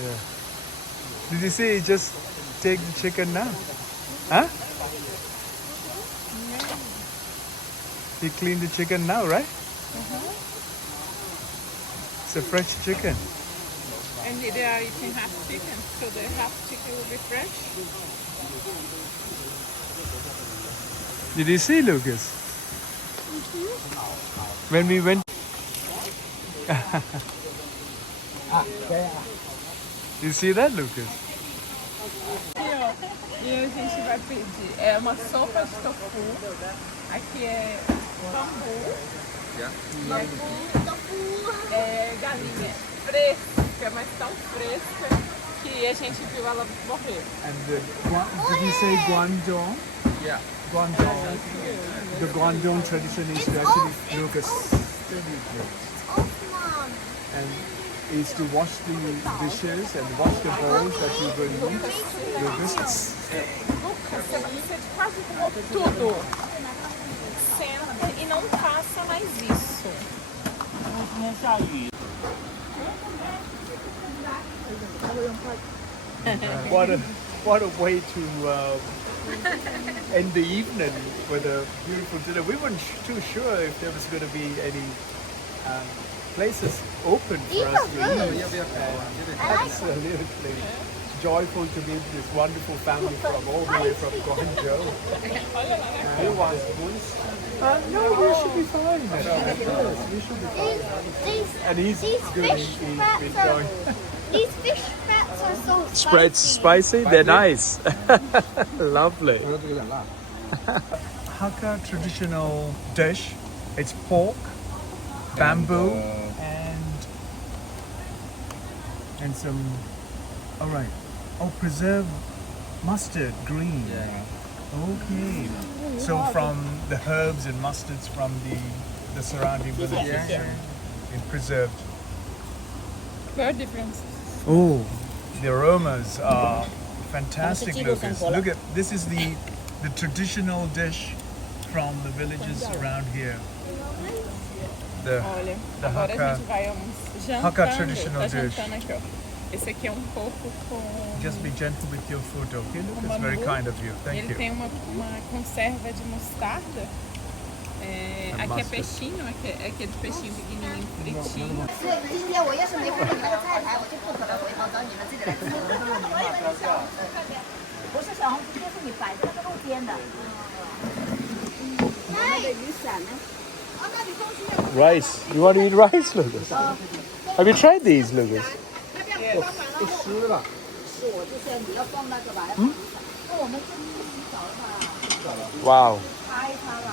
Yeah. Did you see? Just take the chicken now. Huh? He cleaned the chicken now, right? It's a fresh chicken. And they are eating half chicken, so the half chicken will be fresh. Did you see, Lucas? When we went. You see that, Lucas? E a gente vai pedir uma sopa de tofu. Aqui é bambu. E aqui é galinha fresca, mas tão fresca que a gente viu ela morrer. And did you say Guangdong? Yeah. Guangdong. The Guangdong tradition is to actually Lucas. And is to wash the dishes and wash the bowls that you will use. Lucas. Lucas, você quase comeu tudo. Senta e não faça mais isso. What a way to end the evening with a beautiful dinner. We weren't too sure if there was going to be any places open for us to eat. Absolutely. Joyful to meet this wonderful family from all the way from Guangzhou. No, we should be fine. We should be fine. And he's good. He's enjoying. These fish fats are so spicy. Spreads spicy? They're nice. Lovely. Hakka traditional dish. It's pork, bamboo, and some. All right. Oh, preserved mustard, green. Yeah. Okay. So from the herbs and mustards from the surrounding villages, and preserved. Very different. Oh, the aromas are fantastic, Lucas. Look at this is the traditional dish from the villages around here. Olha, agora a gente vai jantar. Hakka traditional dish. Aqui, ó. Esse aqui é pouco com... Just be gentle with your food, okay? Lucas, very kind of you. Thank you. Ele tem uma conserva de mostarda. Aqui é peixinho, aqui é aquele peixinho pequenininho fritinho. 今天我要是没会你们的菜牌，我就不可能回头找你们自己来吃。不是小红书，就是你摆在那个路边的。我们的雨伞呢？ Rice. You want to eat rice, Lucas? Have you tried these, Lucas? 都湿了。是我就是你要放那个吧。那我们今天洗澡的话， Wow. 拍它了。